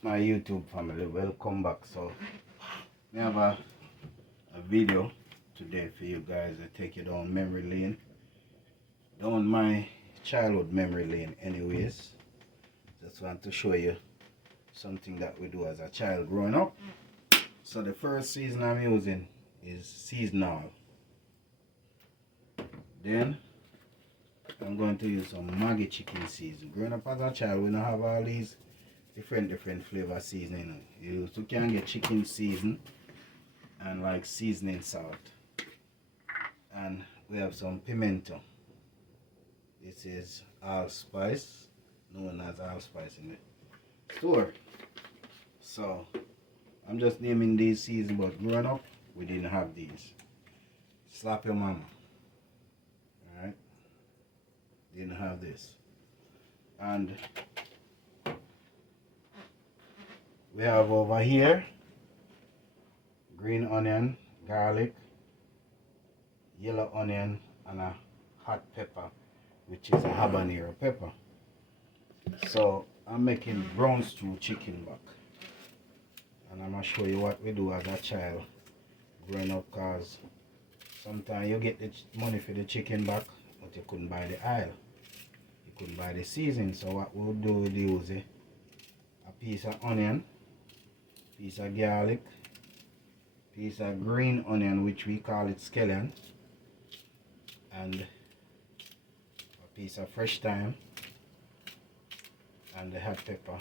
My YouTube family, welcome back. So we have a video today for you guys. I take you down memory lane, down my childhood memory lane anyways. Just want to show you something that we do as a child growing up. So the first season I'm using is seasonal. Then I'm going to use some Maggi chicken season. Growing up as a child, we don't have all these different flavor seasoning. You can get chicken season and like seasoning salt. And we have some pimento. This is allspice, known as allspice in the store. So I'm just naming these seasons, but growing up we didn't have these. Slap your mama. Alright? Didn't have this. And we have over here green onion, garlic, yellow onion, and a hot pepper, which is a habanero pepper. So I'm making brown stew chicken back, and I'm gonna show you what we do as a child growing up, cause sometimes you get the money for the chicken back, but you couldn't buy the oil, you couldn't buy the seasoning. So what we'll do, we'll use a piece of onion, piece of garlic, piece of green onion, which we call it scallion, and a piece of fresh thyme, and the hot pepper,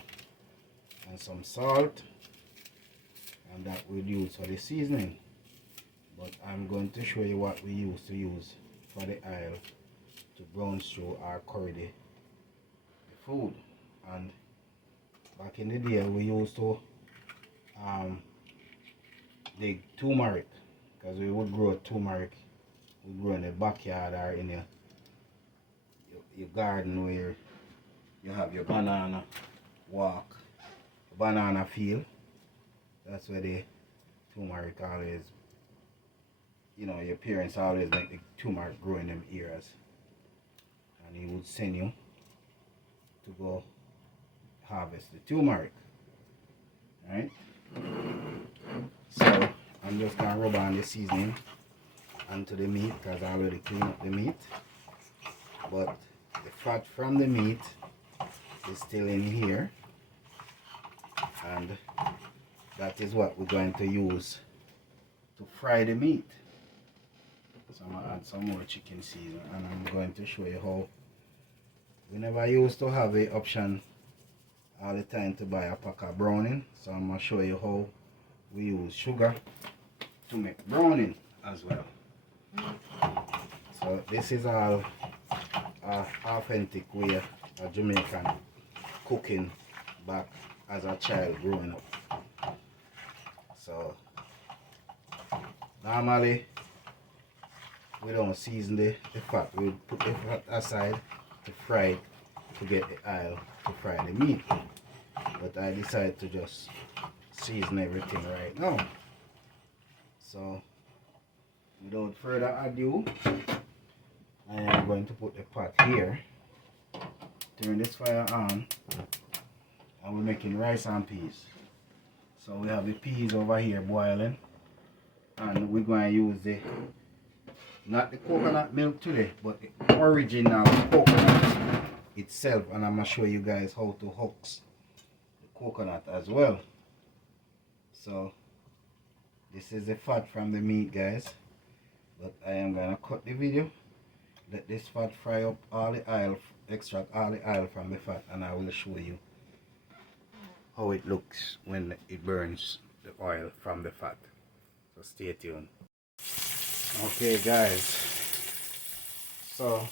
and some salt, and that we'll use for the seasoning. But I'm going to show you what we used to use for the oil to brown stew or curry the food. And back in the day we used to dig turmeric, because we would grow turmeric. We grow in the backyard or in your garden where you have your banana walk, banana field. That's where the turmeric always, your parents always make the turmeric grow in them areas, and he would send you to go harvest the turmeric. Right? So I'm just gonna rub on the seasoning onto the meat, because I already cleaned up the meat, but the fat from the meat is still in here, and that is what we're going to use to fry the meat. So I'm gonna add some more chicken seasoning, and I'm going to show you how we never used to have the option all the time to buy a pack of browning. So I'm gonna show you how we use sugar to make browning as well. So this is all authentic way of Jamaican cooking back as a child growing up. So normally we don't season the fat. We put the fat aside to fry it, to get the oil to fry the meat. But I decided to just season everything right now. So without further ado, I am going to put the pot here, turn this fire on, and we're making rice and peas. So we have the peas over here boiling, and we're going to use not the coconut milk today, but the original coconut itself, and I'm going to show you guys how to hooks the coconut as well. So this is the fat from the meat, guys, but I am going to cut the video, let this fat fry up all the oil, extract all the oil from the fat, and I will show you how it looks when it burns the oil from the fat. So stay tuned. Okay guys, so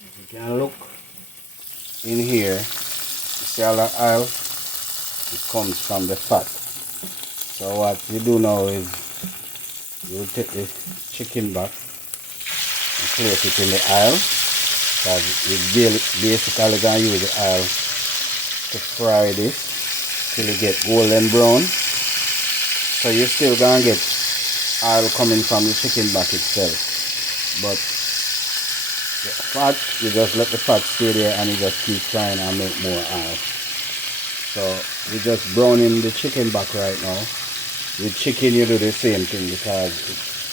you can look in here, you see all the oil, it comes from the fat. So what you do now is you will take the chicken back and place it in the oil, because you basically going to use the oil to fry this till it get golden brown. So you're still going to get oil coming from the chicken back itself, but the fat, you just let the fat stay there and you just keep frying and make more oil. So we're just browning the chicken back right now. With chicken you do the same thing, because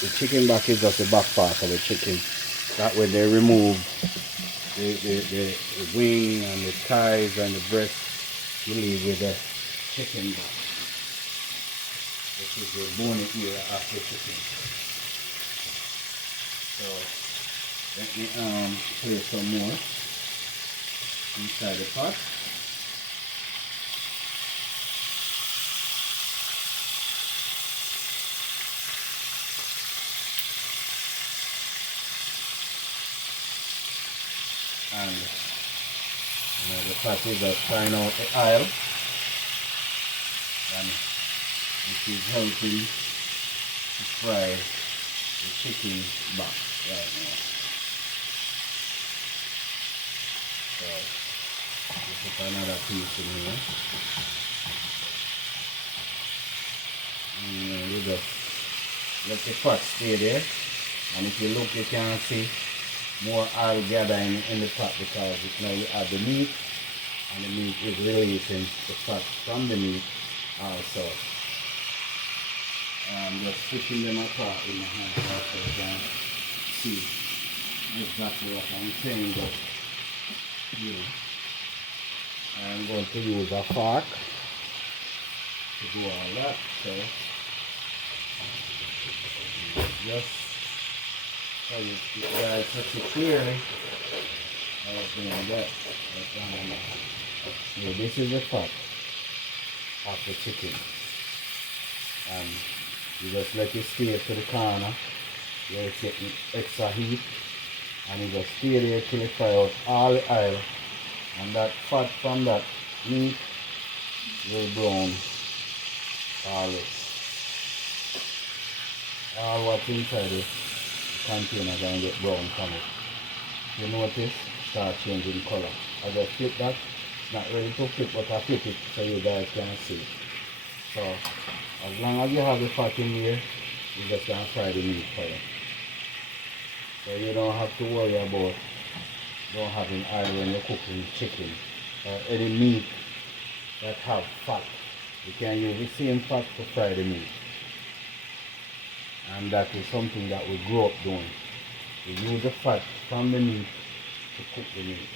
the chicken back is just the back part of the chicken. That way they remove the wing and the thighs and the breast. You leave with the chicken back. This is the bony area of the chicken. So let me place some more inside the pot. And the pot is just trying out the oil, and it is helping to fry the chicken back right now. So we put another piece in here, and you just let the fat stay there. And if you look, you can see more oil gathering in the pot, because now you add the meat, and the meat is releasing the fat from the meat also. I'm just pushing them apart in my hand so you can see exactly what I'm saying. But I'm going to use a fork to do all that. So just so you guys can see clearly how I'm doing that. So this is the fat of the chicken. And you just let it stay to the corner where it's getting extra heat, and you just stay there till you fry out all the oil, and that fat from that meat will brown all this. All what's inside the container is going to get brown from it. You notice, start changing color. I just flip that. It's not ready to flip, but I flip it so you guys can see. So as long as you have the fat in here, you just can fry the meat for you. So you don't have to worry about don't having oil when you're cooking chicken or any meat that have fat. You can use the same fat to fry the meat. And that is something that we grew up doing. We use the fat from the meat to cook the meat.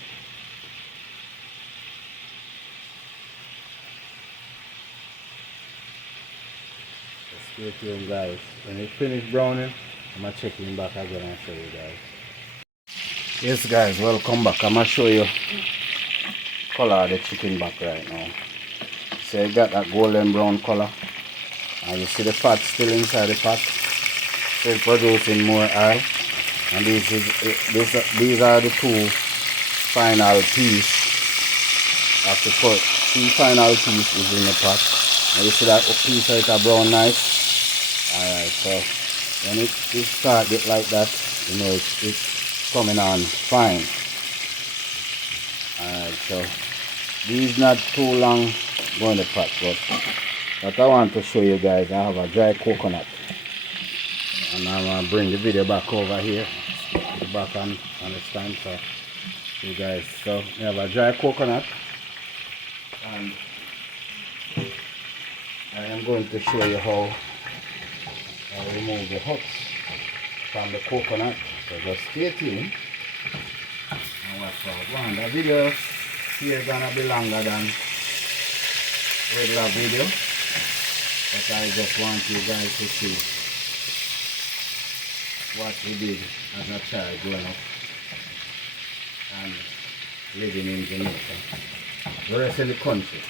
Stay tuned, guys. When it finish browning, I'm going to check in back again and show you guys. Yes guys, welcome back. I'm going to show you color of the chicken back right now. So you got that golden brown color, and you see the fat still inside the pot, still producing more oil. And these are the two final pieces of the pot. The final piece is in the pot. And you see that piece right a brown nice. Alright, so when it starts get like that, you know it's coming on fine. Alright, so these not too long going to pot, but what I want to show you guys, I have a dry coconut. And I'm going to bring the video back over here, back on the stand, so you guys, so we have a dry coconut, and I am going to show you how I remove the hooks from the coconut. So just stay tuned and watch out. One, the video here is gonna be longer than regular video, but I just want you guys to see what we did as a child growing up and living in Jamaica. The rest of the country,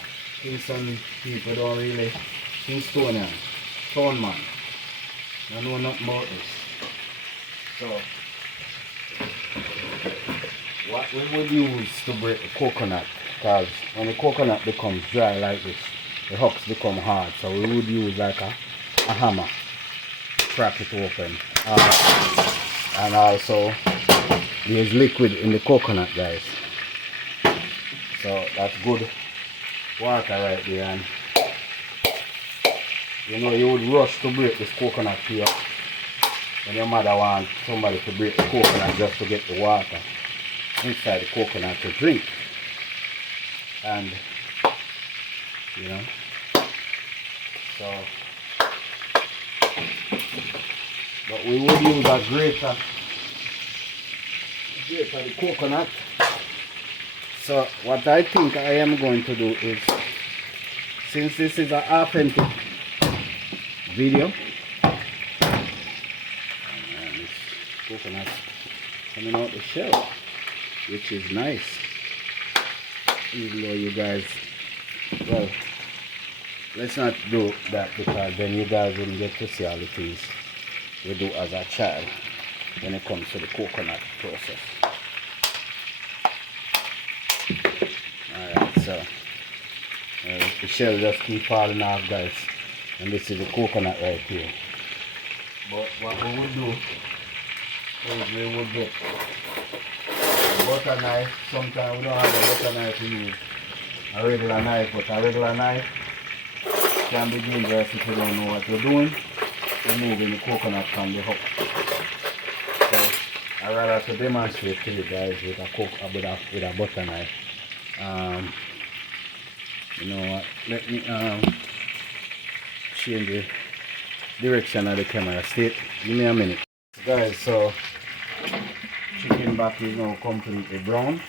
I think some people don't really, Kingstonian, town man, don't know nothing about this. So what we would use to break the coconut, because when the coconut becomes dry like this, the hooks become hard, so we would use like a hammer to crack it open. And also there's liquid in the coconut, guys, so that's good water right there. And you know, you would rush to break this coconut here when your mother wants somebody to break the coconut just to get the water inside the coconut to drink. And you know. So, but we would use a grater the coconut. So what I think I am going to do is, since this is an authentic video, and this coconut coming out the shell, which is nice, even though you guys, well, let's not do that because then you guys wouldn't get to see all the things we do as a child when it comes to the coconut process. Alright, so the shell just keep falling off, guys, and this is the coconut right here. But what we would do is we would get a butter knife. Sometimes we don't have a butter knife to use a regular knife, but a regular knife can be dangerous if you don't know what you're doing, removing the coconut from the hook. So I rather to demonstrate to you guys with a butter knife. You know what, let me change the direction of the camera. Stay, give me a minute, guys. So chicken back is now completely brown,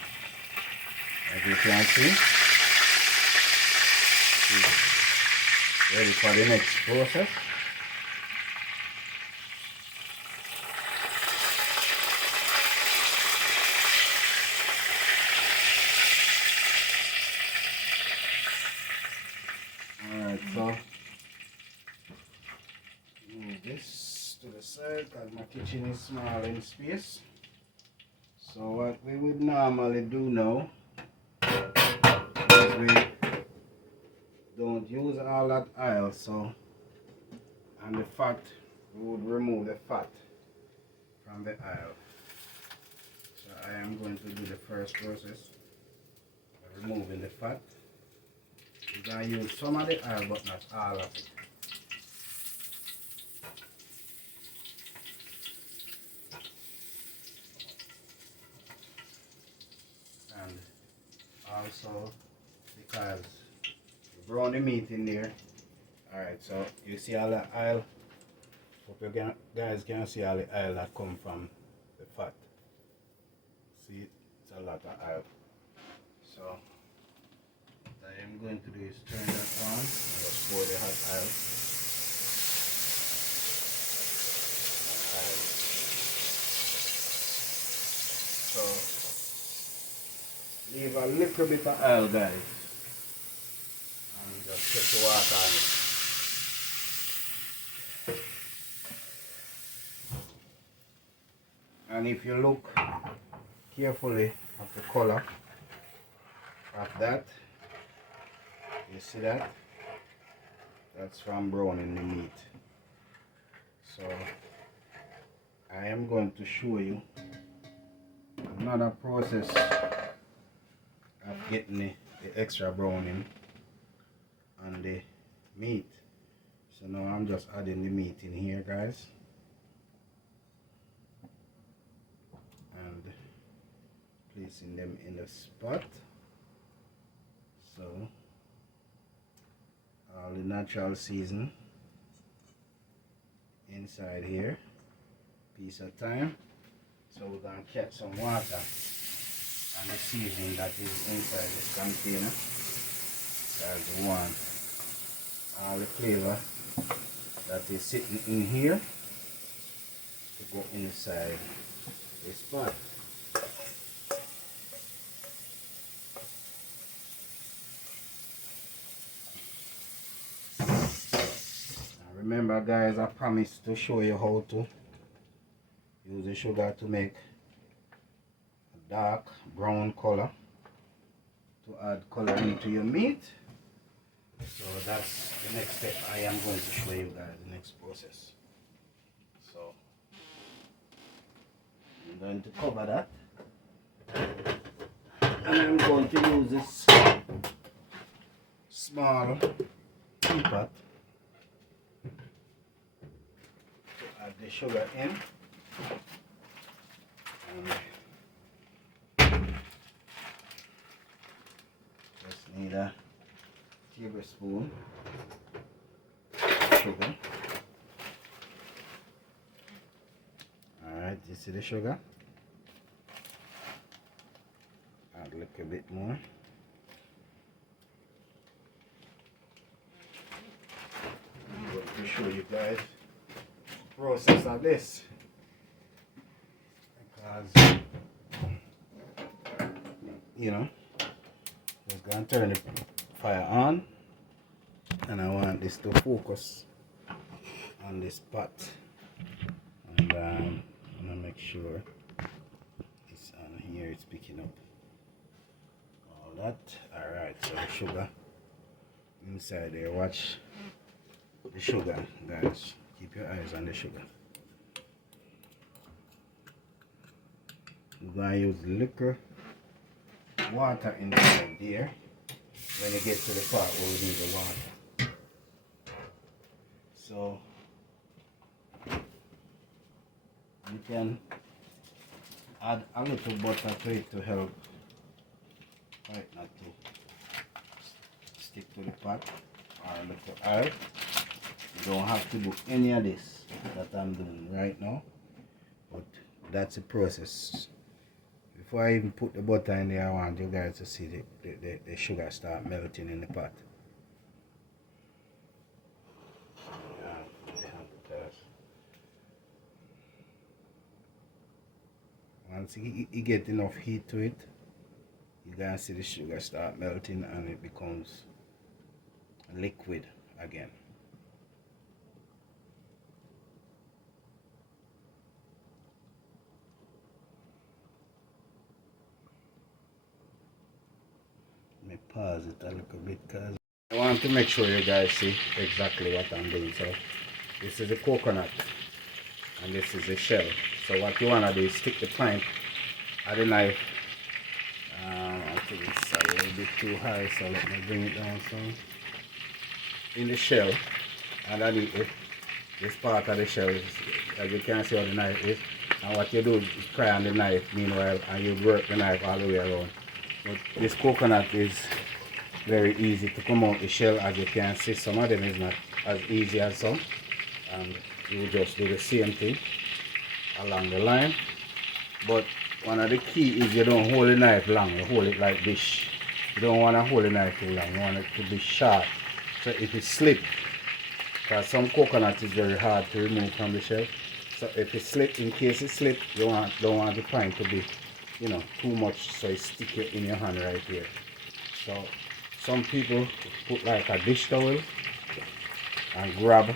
as you can see. It's ready for the next process. Alright, so move this to the side because my kitchen is small in space. So what we would normally do now is we don't use all that oil, so, and the fat, we would remove the fat from the oil. So I am going to do the first process of removing the fat. We're going to use some of the oil but not all of it. And also because we brown the meat in there. Alright, so you see all the oil. Hope you guys can see all the oil that come from the fat. See, it's a lot of oil. So what I am going to do is turn that on and just pour the hot oil. Alright. So leave a little bit of oil, guys, and just put the water on it. And if you look carefully at the color of that, you see that? That's from browning the meat. So I am going to show you another process of getting the extra browning on the meat. So now I'm just adding the meat in here, guys, and placing them in the spot. So all the natural season inside here, piece of thyme. So we're going to catch some water and the seasoning that is inside this container. That's one. All the flavor that is sitting in here to go inside this pot. Now remember, guys, I promised to show you how to use the sugar to make a dark brown color, to add color into your meat. So that's the next step I am going to show you guys, the next process. So I'm going to cover that, and I'm going to use this small teapot to add the sugar in. Just need a tablespoon sugar. Alright, you see the sugar? Add a little bit more. I'm going to show you guys the process of this. Because, you know, just gonna turn the fire on, and I want this to focus on this pot, and I'm gonna make sure it's on here, it's picking up all that. Alright, so the sugar inside there, watch the sugar, guys, keep your eyes on the sugar. We're gonna use liquor water inside there when you get to the part where we need the water. So you can add a little butter to it to help it not to stick to the pot, or a little oil. You don't have to do any of this that I'm doing right now, but that's the process. Before I even put the butter in there, I want you guys to see the sugar start melting in the pot. Once you get enough heat to it, you guys see the sugar start melting and it becomes liquid again. Pause it a little bit because I want to make sure you guys see exactly what I'm doing. So this is the coconut and this is the shell. So what you want to do is stick the point at the knife. I think it's a little bit too high, so let me bring it down some. In the shell, underneath it, this part of the shell is, as you can see how the knife is, and what you do is pry on the knife meanwhile, and you work the knife all the way around. But this coconut is very easy to come out the shell. As you can see, some of them is not as easy as some, and you just do the same thing along the line. But one of the key is you don't hold the knife long, you hold it like this. You don't want to hold the knife too long, you want it to be sharp. So if it slip, because some coconut is very hard to remove from the shell, so if it slip, in case it slip, you don't want the point to be, you know, too much so it stick it in your hand right here. So some people put like a dish towel and grab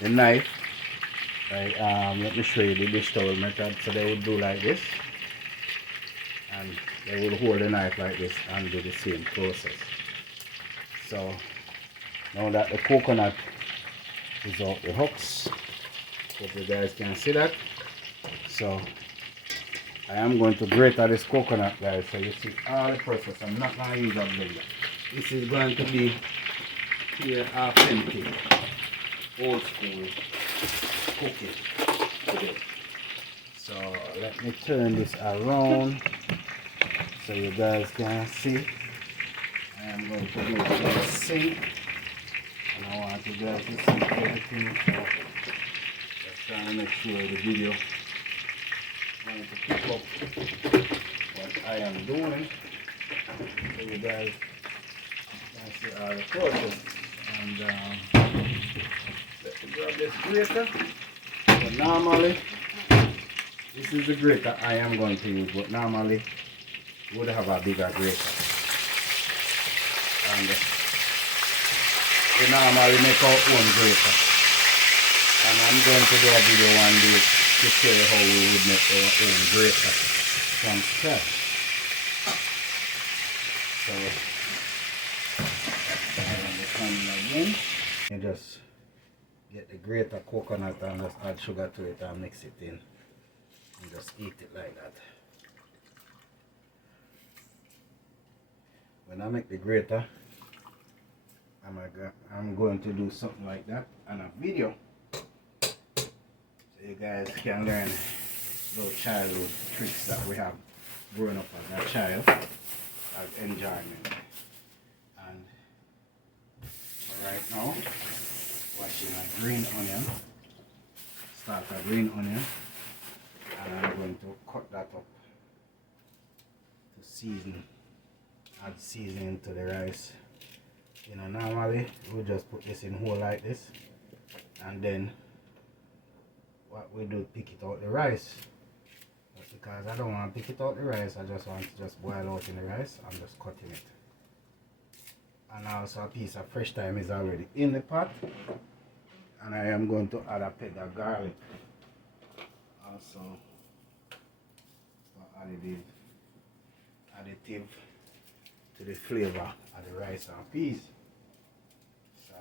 the knife. Right, let me show you the dish towel method. So they would do like this, and they will hold the knife like this and do the same process. So now that the coconut is out the hooks, hope you guys can see that. So I am going to grate this coconut, guys, so you see all the process. I'm not going to use a blender. This is going to be pure authentic, old school cooking today. So let me turn this around so you guys can see. I am going to do it in the sink, and I want you guys to see everything. So just trying to make sure the video going to pick up what I am doing, so you guys can see all the process. And let me grab this grater. So normally, this is the grater I am going to use, but normally you would have a bigger grater. And we normally make our own grater. And I'm going to do a video one day to show you how we would make our own grater from scratch. So, again, you just get the grater coconut and just add sugar to it and mix it in, and just eat it like that. When I make the grater, I'm going to do something like that on a video, so you guys can learn those childhood tricks that we have growing up as a child, as enjoyment. And a green onion. Start a green onion. And I'm going to cut that up to season. Add seasoning to the rice. You know, normally we just put this in whole like this, and then what we do, pick it out the rice. But because I don't want to pick it out the rice, I just want to just boil out in the rice. I'm just cutting it. And also a piece of fresh thyme is already in the pot, and I am going to add a peg of garlic also for additive to the flavor of the rice and peas. So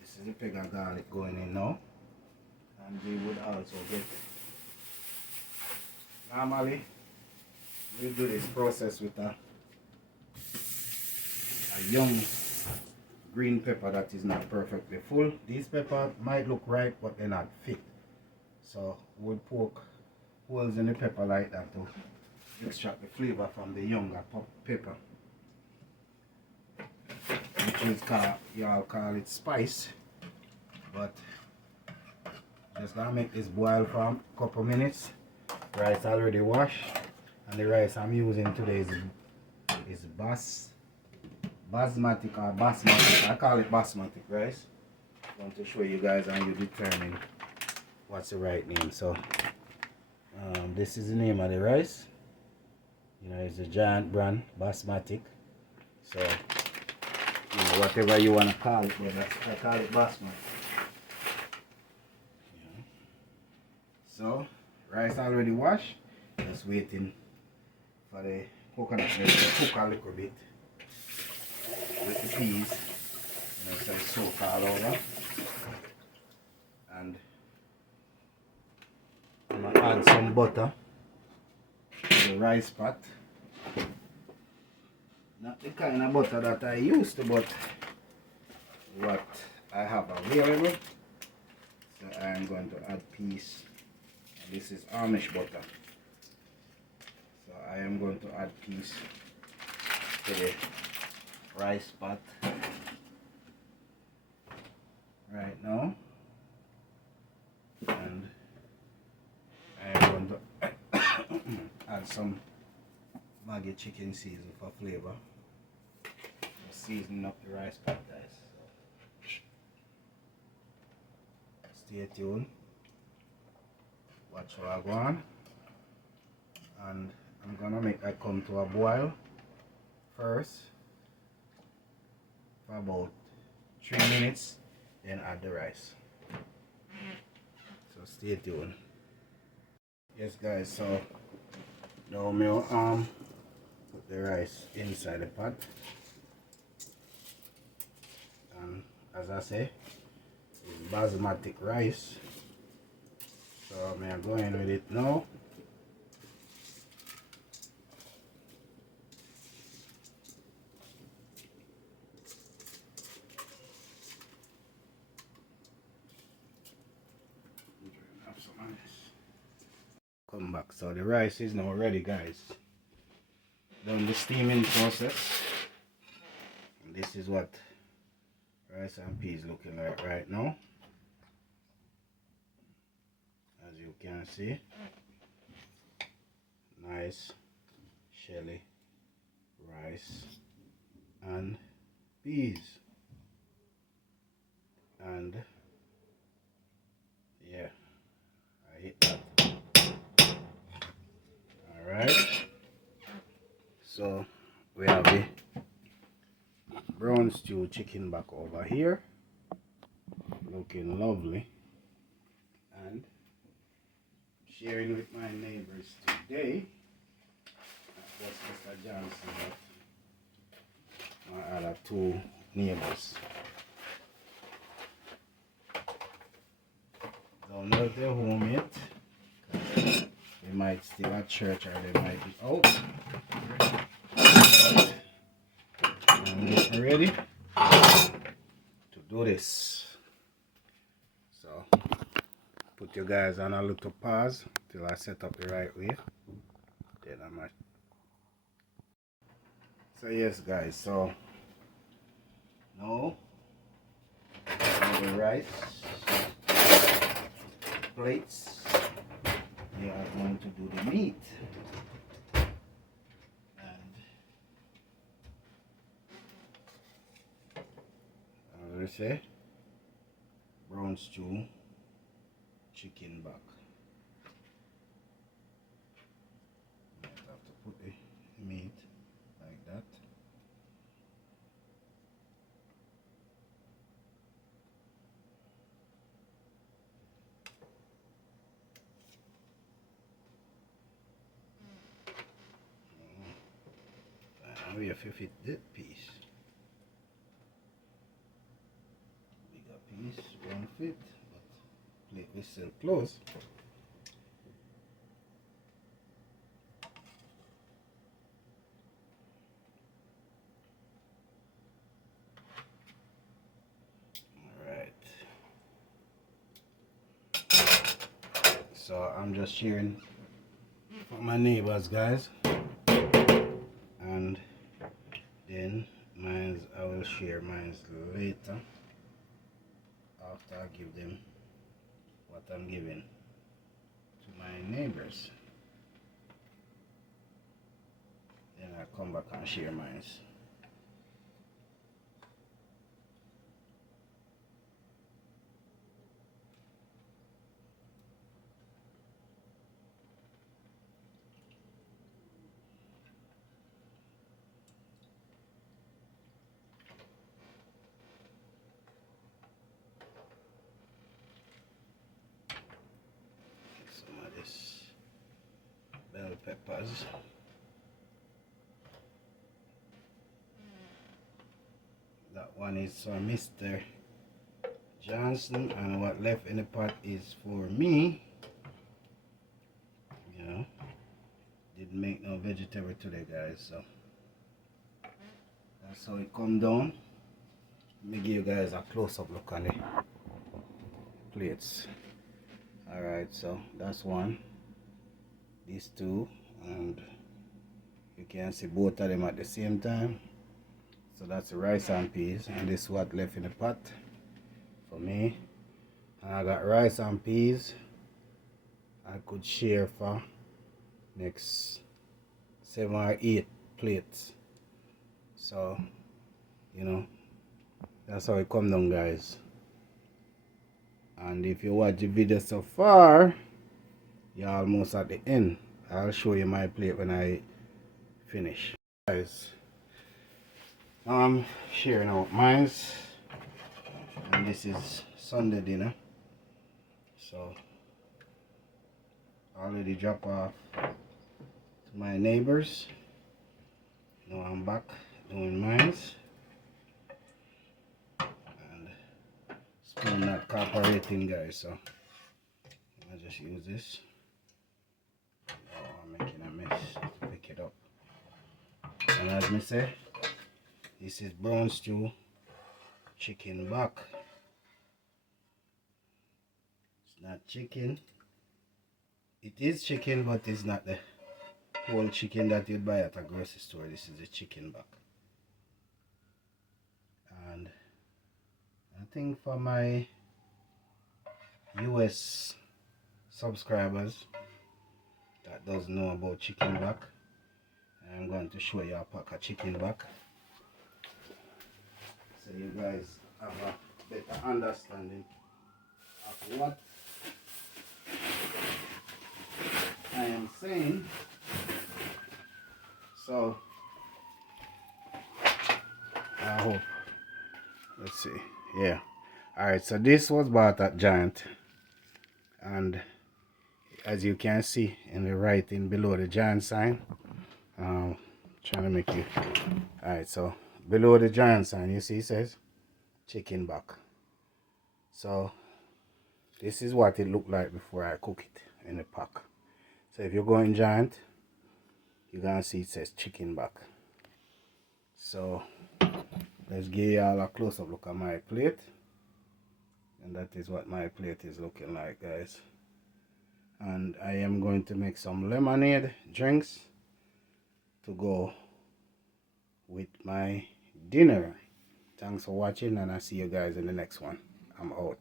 this is the peg of garlic going in now, and we would also get, normally we do this process with a young green pepper that is not perfectly full. These peppers might look ripe, but they're not fit. So we'll poke holes in the pepper like that to extract the flavor from the younger pepper, which is called, y'all call it spice. But just gonna make this boil for a couple minutes. Rice already washed, and the rice I'm using today is basmati or basmati. I call it basmati rice. I want to show you guys and you determine what's the right name. So this is the name of the rice. You know, it's a giant brand, basmati. So you know, whatever you want to call it, but I call it basmati. Yeah. So rice already washed. Just waiting for the coconut milk to cook a little bit with the peas. You know, so it's soak all over. And I'm gonna add some butter to the rice pot. Not the kind of butter that I used to, but what I have available. So I am going to add peas. And this is Amish butter. So I am going to add peas to the rice pot right now, and I am going to add some Maggi chicken season for flavor. Seasoning up the rice pot, guys. So stay tuned. Watch how I go on, and I'm gonna make that come to a boil first for about 3 minutes, then add the rice. So stay tuned. Yes guys, so now I'll put the rice inside the pot, and as I say, it's basmati rice, so I'm going with it now. Come back. So the rice is now ready, guys. Done the steaming process. And this is what rice and peas looking like right now. As you can see, nice shelly rice and peas. And yeah, I hit that. Alright, so we have the brown stew chicken back over here, looking lovely, and sharing with my neighbors today. That's Mr. Johnson, but my other two neighbors. Don't know if they're home yet. They might still at church or they might be out. I'm getting ready to do this. So put you guys on a little pause till I set up the right way. Then I might. So yes guys, so now And the rice plates. We are going to do the meat. And as I say, brown stew, chicken back. Might have to put the meat like that. And we have to fit that piece. Bigger piece won't fit, but plate is still close. Alright. So I'm just sharing for my neighbors, guys. And then mine, I will share mine later after I give them what I'm giving to my neighbors. Then I'll come back and share mine. Some of this bell peppers. That one is for Mr. Johnson, and what left in the pot is for me. You know, didn't make no vegetable today, guys, so that's how it come down. Let me give you guys a close-up look on the plates. Alright, so that's one, these two, and you can see both of them at the same time. So that's the rice and peas, and this is what left in the pot for me. And I got rice and peas I could share for next 7 or 8 plates. So, you know, that's how it come down, guys. And if you watch the video so far, you're almost at the end. I'll show you my plate when I finish. Guys, I'm sharing out mine, and this is Sunday dinner. So I already drop off to my neighbors. Now I'm back doing mine. And spoon not cooperating, guys, so I just use this. Oh, I'm making a mess to pick it up. And as me say, this is brown stew chicken back. It's not chicken. It is chicken, but it's not the whole chicken that you'd buy at a grocery store. This is the chicken back. And I think for my US subscribers that doesn't know about chicken back, I'm going to show you a pack of chicken back, so you guys have a better understanding of what I am saying. So I hope, let's see, yeah. Alright, so this was bought at Giant, and as you can see in the writing below the Giant sign, trying to make you, alright, so below the Giant sign you see it says chicken back. So this is what it looked like before I cook it in the pack. So if you go in Giant, you're gonna see it says chicken back. So let's give y'all a close-up look at my plate, and that is what my plate is looking like, guys. And I am going to make some lemonade drinks to go with my dinner Thanks for watching, and I'll see you guys in the next one. I'm out.